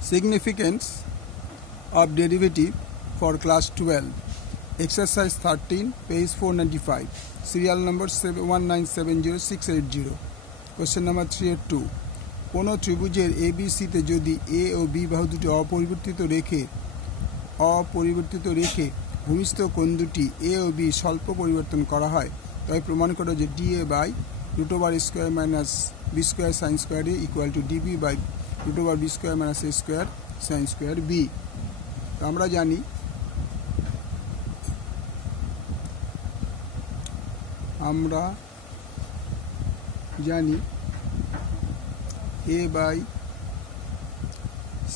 Significance of derivative for class 12. Exercise 13, page 495. Serial number 1970680. Question number 382. কোনো ত্রিভুজের ABCতে যদি A O B বাহু দুটি অপরিবর্তিত রেখে ভূমিস্থ কোণ দুটি A ও B স্বল্প পরিবর্তন করা হয় তবে প্রমাণ করো যে dA by √ square minus b square sin square A equal to dB by √ b square minus a square sin square B। তো আমরা জানি A by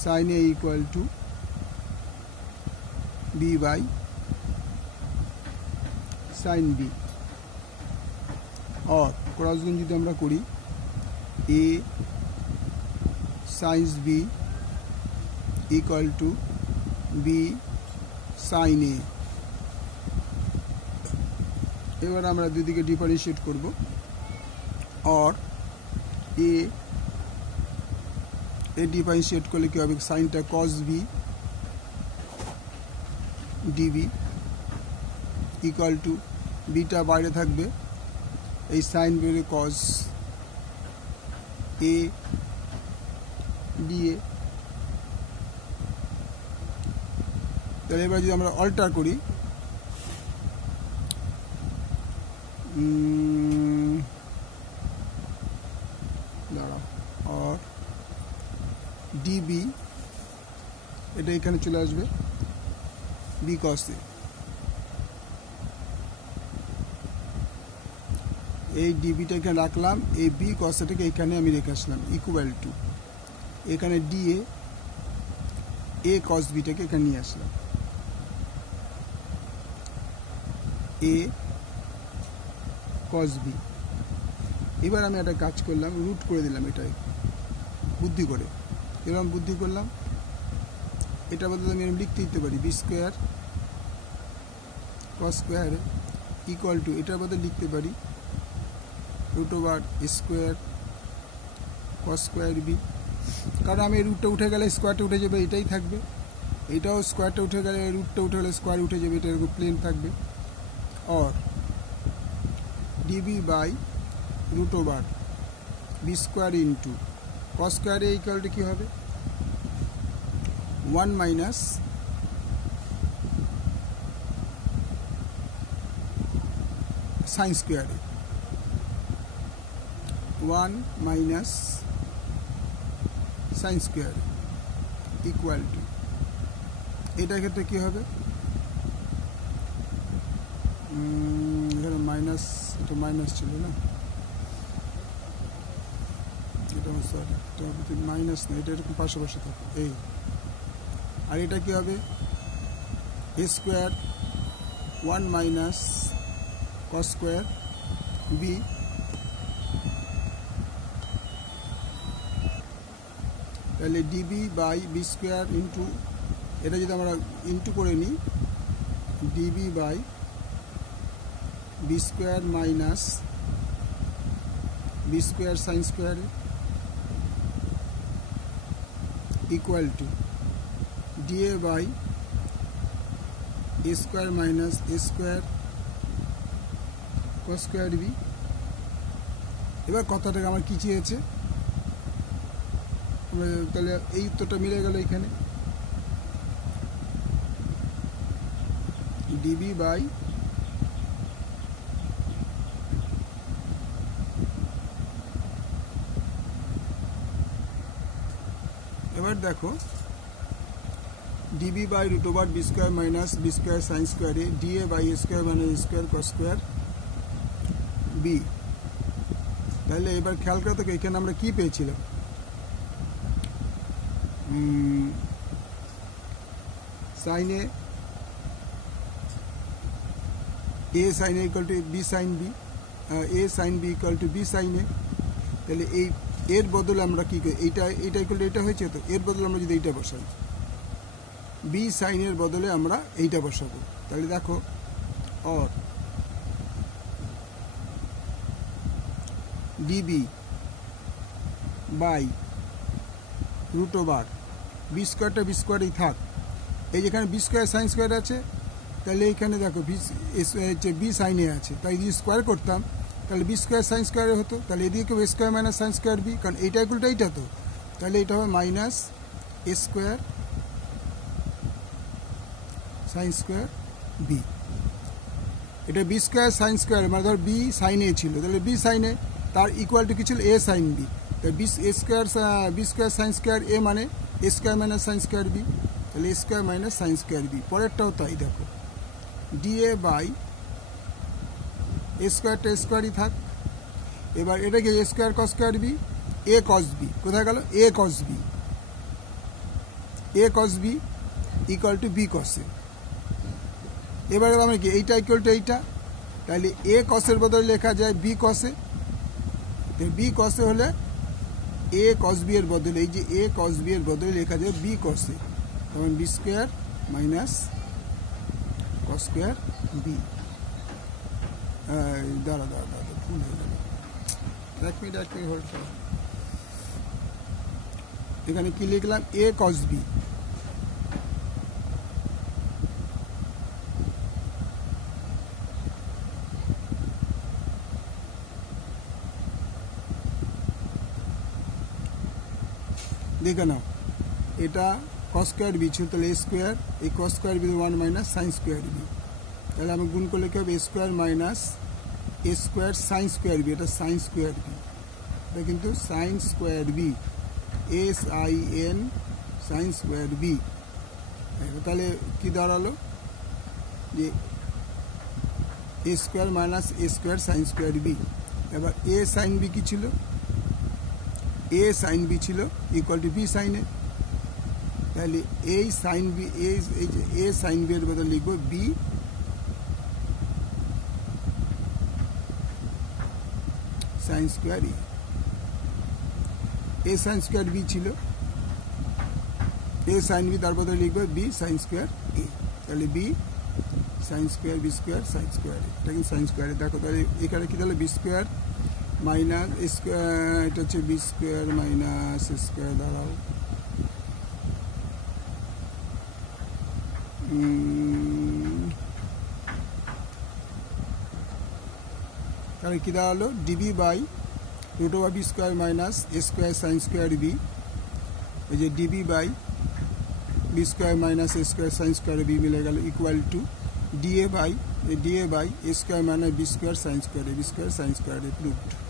sin A equal to B by sin B और cross गुण যদি আমরা করি A sin B equal to B sin A। এবার আমরা দুই দিকে ডিফারেন্সিয়েট করব और A ডিফারেন্সিয়েট করলে কি হবে সাইনটা cos B dB equal to beta বাইরে থাকবে এই সাইন বেরে cos A dA। তাহলে এবার যদি আমরা অল্টার করি और dB এটা এখানে চলে আসবে B cos A। এই dBটা এখানে রাখলাম এই B cos এটাকে এখানে আমি রেখে আসলাম ইকুয়াল টু এখানে dA A cos B টাকে এখানে নিয়ে আসলাম A cos B। এবার আমি একটা কাজ করলাম রুট করে দিলাম এটাই বুদ্ধি করে এরকম বুদ্ধি করলাম এটা বদলে আমি এরকম লিখতে দিতে পারি b square cos square equal to এটার বদলে লিখতে পারি √ স্কয়ার cos স্কয়ার B। কারণ আমি রুটটা উঠে গেলে স্কয়ারটা উঠে যাবে এটাই থাকবে এটাও স্কয়ারটা উঠে গেলে রুটটা উঠে গেলে স্কয়ার উঠে যাবে এটা এরকম প্লেন থাকবে और dB by √ b square into cos square A equal to কি হবে 1 minus sin square A 1 minus sin square equal to এটার ক্ষেত্রে কি হবে এখানে মাইনাস এটা মাইনাস ছিল না এটা সরি এটা মাইনাস না এটা এরকম পাশাপাশি থাকে এই আর এটা কি হবে a square 1 minus cos square B তাহলে dB by b square into এটা যদি আমরা ইনটু করে নিই dB by b square minus b square sin square equal to dA by a square minus a square cos square B। এবার কথাটাকে আমার কি চেয়েছে তাহলে এই উত্তরটা মিলে গেল এখানে dB বাই এবার দেখো dB by √ b square minus b square sin square A dA by a square minus a square cos square B। তাহলে এবার খেয়াল করো তো এখানে আমরা কি পেয়েছিলাম sin A sin A equal two B sin B A sin B equal to B sin A। তাহলে এই এর বদলে আমরা কি করি এইটা ইকুয়াল টু এটা হয়েছে তো এর বদলে আমরা যদি এইটা বসাই B sin এর বদলে আমরা এইটা বসাবো তাহলে দেখো और dB by √, বি স্কোয়ারই থাক। এই যেখানে বি স্কোয়ার সাইন স্কোয়ার আছে, তাহলে এইখানে দেখো বি সাইনে আছে, তাই যদি স্কোয়ার করতাম তাহলে বি স্কোয়ার সাইন স্কোয়ারে হতো, তাহলে এদিকে A square minus sine square B, কারণ এইটা ইকুয়ালটা এইটা তো, তাহলে এটা হবে মাইনাস এ স্কোয়ার সাইন স্কোয়ার বি। এটা বি স্কোয়ার সাইন স্কোয়ার মানে ধর বি সাইন এ ছিল, তাহলে বি সাইন এ তার ইকুয়াল টু কি ছিল এ সাইন বি, তাই B square sine square A মানে A square minus sine square B, তাহলে এ square minus sine square B. পরেরটাও তাই দেখো, ডিএ বাই এ স্কোয়ারটা স্কোয়ারই থাক। এবার এটাকে A square cos square B, A cos B কোথায় গেল, A cos B, A cos B equal to B কসে। এবার আমরা কি এইটা ইকুয়াল টু এইটা, তাহলে এ কসের বদলে লেখা যায় বি কসে, বি কসে হলে এ কস বি এর বদলে এই যে এ কস বি এর বদলে লেখা যায় বি কসে, তখন B square minus cos square B. দাঁড়া ভুল হয়ে যাবে, এক মিনিট হোল্ড করো। এখানে কি লিখলাম, এ কস বি, দেখে নাও এটা কস স্কোয়ার বি ছিল, তাহলে এ স্কোয়ার এই cos square b 1 minus sine square B, তাহলে আমি গুণ করলে কি হবে a square minus A square sine square B, এটা সাইন স্কোয়ার বি, এটা কিন্তু sine square b, SIN sine square B. তাহলে কি দাঁড়ালো যে a square minus A square sine square b. এবার এ সাইন বি কি ছিল, এ সাইন বি ছিল equal to b sine a, তাহলে এই সাইন বি এই যে এ সাইন বি এর বদলে লিখবো বি সাইন স্কোয়ার এ সাইন স্কোয়ার বি ছিল, এ সাইন বি তার বদলে লিখবো বি সাইন স্কোয়ার এ, তাহলে b sine square b square sine square, এটা কিন্তু সাইন স্কোয়ারে দেখো, তাহলে এখানে কি তাহলে বি স্কোয়ার মাইনাস স্কোয়ার, এটা হচ্ছে বি স্কোয়ার মাইনাস স্কোয়ার, দাঁড়াও তাহলে কি দাঁড়ালো db by root over b square minus A square sine square b, এই যে db by b square minus A square sine square b মিলে গেল equal to da by a square minus b square sine square a, b square sine square a, proved.